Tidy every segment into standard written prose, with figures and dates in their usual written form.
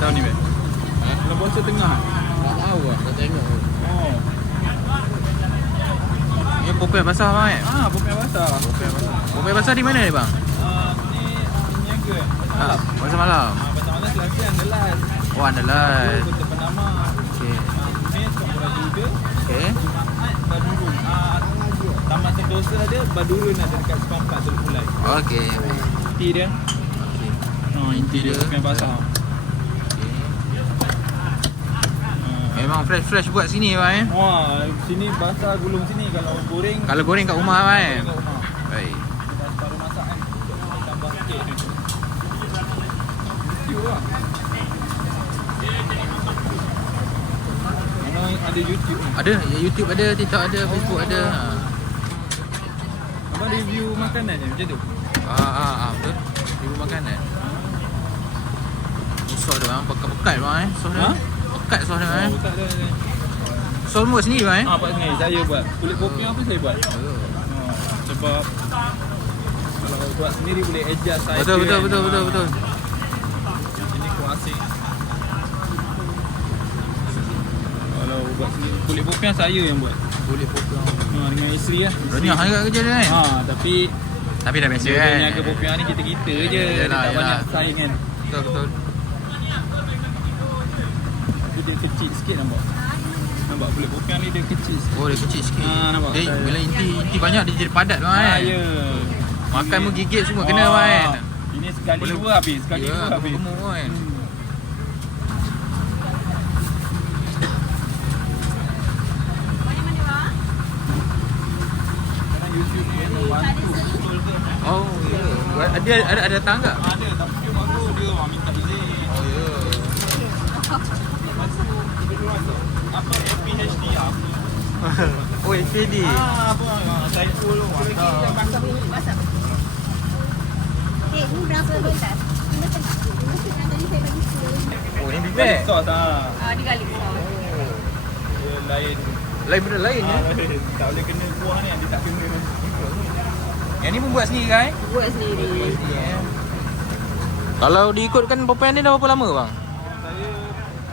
tahun ni, Beb? Bulan puasa tengah. Tak tahu lah, tak tengok. Oh. Ni popiah basah bang Popiah basah. Popiah basah di mana ni bang? Ni niaga. Pasar malam. Pasar malam Selasi Andalas. Oh Andalas. Kota Penama. Okey. Mes Kampung Juda. Okey. Jumaat Badurun. Taman Sentosa ada, Badurun ada dekat Sepakat Teluk Kulai. Okey. Inti dia. Inti dia popiah basah. Memang fresh buat sini bang Wah, sini basah gulung sini kalau goreng. Kalau goreng kat rumah bang. Kat rumah. Baik. Lepas baru masak kan. Tambah sikit ni. Mesti lah. Mana ada YouTube ni? Ada, YouTube ada, TikTok ada, Facebook ada. Abang review makanan je macam tu? Betul. Ibu makanan. Sos dia bang, pekat bang sos dia. Pekat sos dia Oh, tak ada. Sos buat sendiri bang Buat sendiri, saya buat. Kulit popiah pun saya buat. Sebab kalau buat sendiri boleh adjust saya. Betul. Ini kuah asin. Kalau buat sendiri kulit popiah saya yang buat. Kulit popiah. Dengan isteri lah. Banyak sangat kerja dia kan? Tapi dah biasa kan? Dia niaga popiah ni kita-kita je. Yalah, tak banyak saingan. Betul. Tapi dia kecil sikit nampak. Nampak kulit popiah ni dia kecil sikit. Oh dia kecil sikit. Nampak. Bila inti banyak dia jadi padat bang kan? Ya. Makan pun gigit semua kena bang kan? Ini sekali dua habis. Sekali dua habis. Gemuk kan? YouTube ni bantu betul ke? Oh ya. Ada datang tak? Ada, tapi dia baru dia minta izin. Oh ya. Lepas tu dia rasa apa FPHD apa? Oh FPD. Saya follow mantap. Ni berapa belas? Ini tengah. Ini tadi saya bagi Oh ni bibek. Sos di garlic sauce. Dia lain. Lain benda lain ya. Tak boleh kena kuah ni, dia tak kena. Yang ni pun buat sendiri kan? Buat sendiri. Kalau diikutkan popiah ni dah berapa lama bang? Saya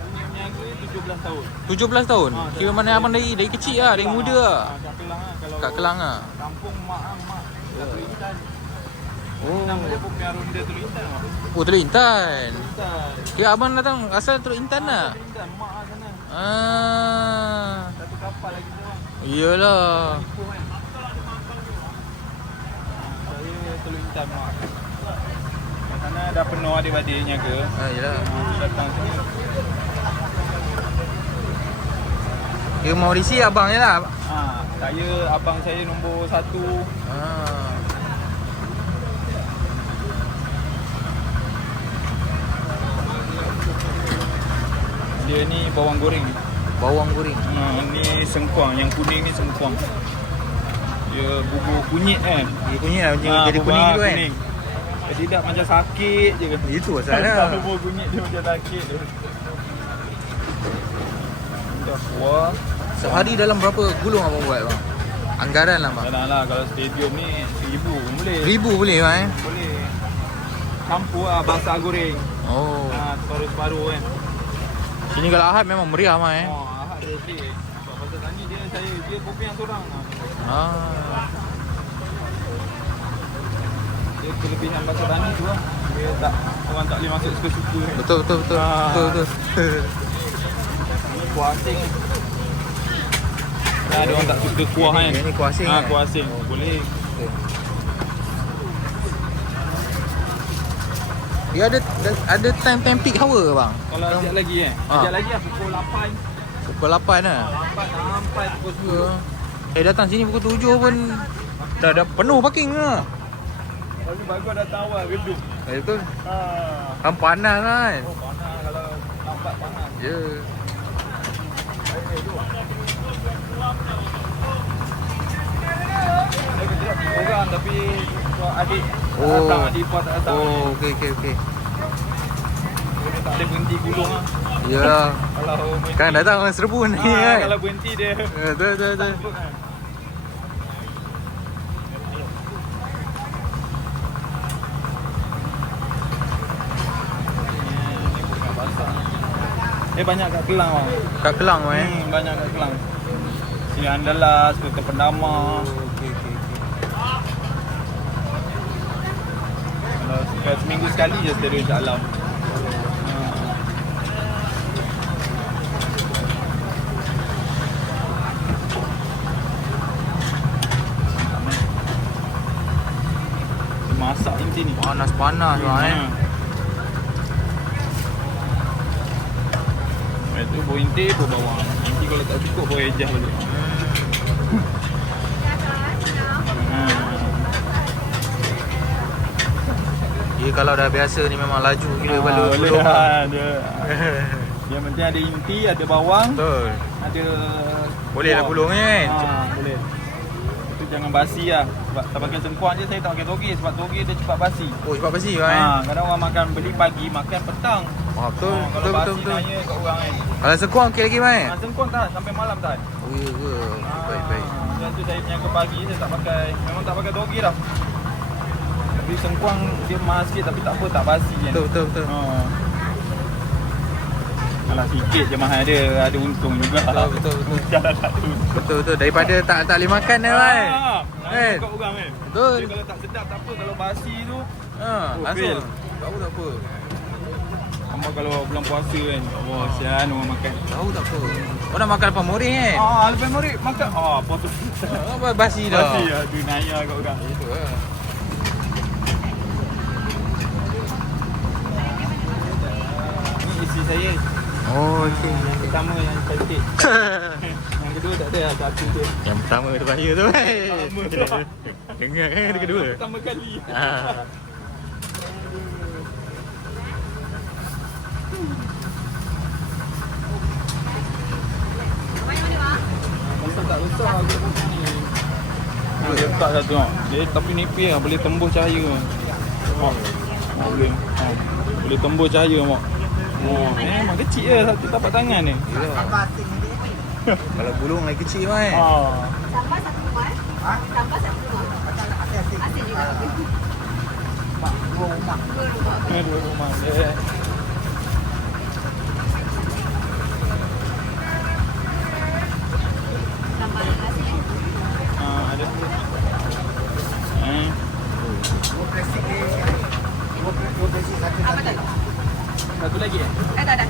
punya niaga 17 tahun. 17 tahun? Kira mana abang dari kecil lah, dari muda lah. Kat Kelang lah. Kat Kelang lah. Kampung mak. Teluk Intan. Oh. Nama dia popiah ronda Teluk Intan. Oh Teluk Intan. Intan. Kira abang datang asal Teluk Intan lah. Teluk Intan, mak lah sana. Satu kapal lagi tu bang. Iyalah. Saya Teluk Intan mak. Kat sana dah penuh adik-adik niaga. Iyalah. Datang sini. Kira Maurisi abang je lah. Saya, abang saya nombor 1. Dia ni bawang goreng. Bawang goreng. Ni sengkuang, yang kuning ni sengkuang. Dia bubur kunyit kan. Dia kunyit lah macam jadi kuning tu kan. Jadi tak macam sakit je kan. Itu asal dia. Bubur kunyit dia macam sakit dia. Dah kuah. Sehari dalam berapa gulung abang buat bang? Anggaran lah bang. Dah lah kalau stadium ni 1000 pun boleh. 1000 boleh bang Boleh. Campur lah basah goreng. Oh. Separuh-separuh kan. Sini kalau Ahad memang meriah bang Ahad dia okey. Sebab pasal tani dia popiah seorang lah. Dia kelebihan pasal tani tu lah. Dia tak, orang tak boleh masuk suka-suka kan. Betul. Betul. Ni kuah asing. Ada orang tak suka kuah kan. Ini kuah asing kan? Kuah asing. Boleh. Dia ada time peak hour ke bang? Kalau sekejap lagi sekejap lagi lah pukul 8. Pukul 8 lah. 8 sampai pukul 10. Saya datang sini pukul 7 pun dah penuh parking lah. Kalau ni bagus datang awal gedung. Betul. Kan panas kan? Oh panas kalau nampak panas. Ya. Saya kerja 3 orang tapi adik datang, adik ipar tak datang. Oh, okey. Dia tak ada berhenti gulung lah. Ya. Kalau berhenti, Kan datang orang serbu ni kan? kalau berhenti dia Betul. takut kan. Ni bukan basah. Banyak kat Kelang bang. Kat Kelang eh. Banyak kat Kelang. Sini Andalas, Kota Pendama. Okey. Kalau seminggu sekali je stereo Shah Alam. Masak inti ni. Panas bang eh. Itu bawa inti, bawa bawang. Inti kalau tak cukup, bawa ejah balik. Dia kalau dah biasa ni memang laju gila bala boleh gulung. ada. Yang penting ada inti, ada bawang, Betul. ada Boleh lah gulung ni kan. Boleh. Itu jangan basi lah. Sebab tak pakai sengkuang je, saya tak pakai toge. Sebab toge dia cepat basi. Oh cepat basi bang eh. Kadang orang makan beli pagi, makan petang. Betul. Kalau basi nanya kat orang kan. Kalau sekuang okey lagi bang eh. Sengkuang tahan sampai malam tahan. Oh ya ke. Baik. Dan tu saya punya ke pagi, saya tak pakai, memang tak pakai toge dah. Tapi sengkuang dia mahal sikit tapi tak apa, tak basi kan. Betul. Alah sikit je mahal dia, ada untung juga. Betul. Jalan satu. Betul. Daripada tak boleh makan dah bang. Kan? Kat orang kan. Betul. Dia kalau tak sedap tak apa, kalau basi tu Langsung. Tak apa. tambah kalau bulan puasa kan. Allah, sian orang makan. Tahu tak apa. Orang makan lepas morih kan. Lepas maghrib makan. Potong. Apa basi dah. Basi aduh naya kat orang. Itu lah. Ni isi saya. Oh, okey. Yang pertama yang cantik. Yang kedua tak ada, satu tu. Yang pertama tu bahaya tu bang. Pertama. Dengar kan yang kedua. Pertama kali. Masa tak besar aku ni. Dia letak satu tengok. Dia tapi nipis lah, boleh tembus cahaya. Boleh. Boleh tembus cahaya mak. Memang kecil je satu tapak tangan ni. Kalau gulung lagi kecil bang. Tambah satu rumah. Tambah satu rumah. Asyik juga. Dua rumah. Dua rumah. Tambah nasi. Ada. Apa tu? Satu lagi Tak ada. 11.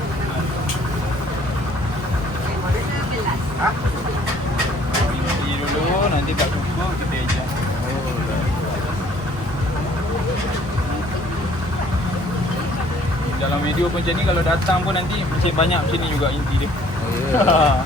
Pergi dulu, nanti kat cukup kita ejak. Dalam video pun macam ni, kalau datang pun nanti macam banyak macam ni juga inti dia. Oh, ya.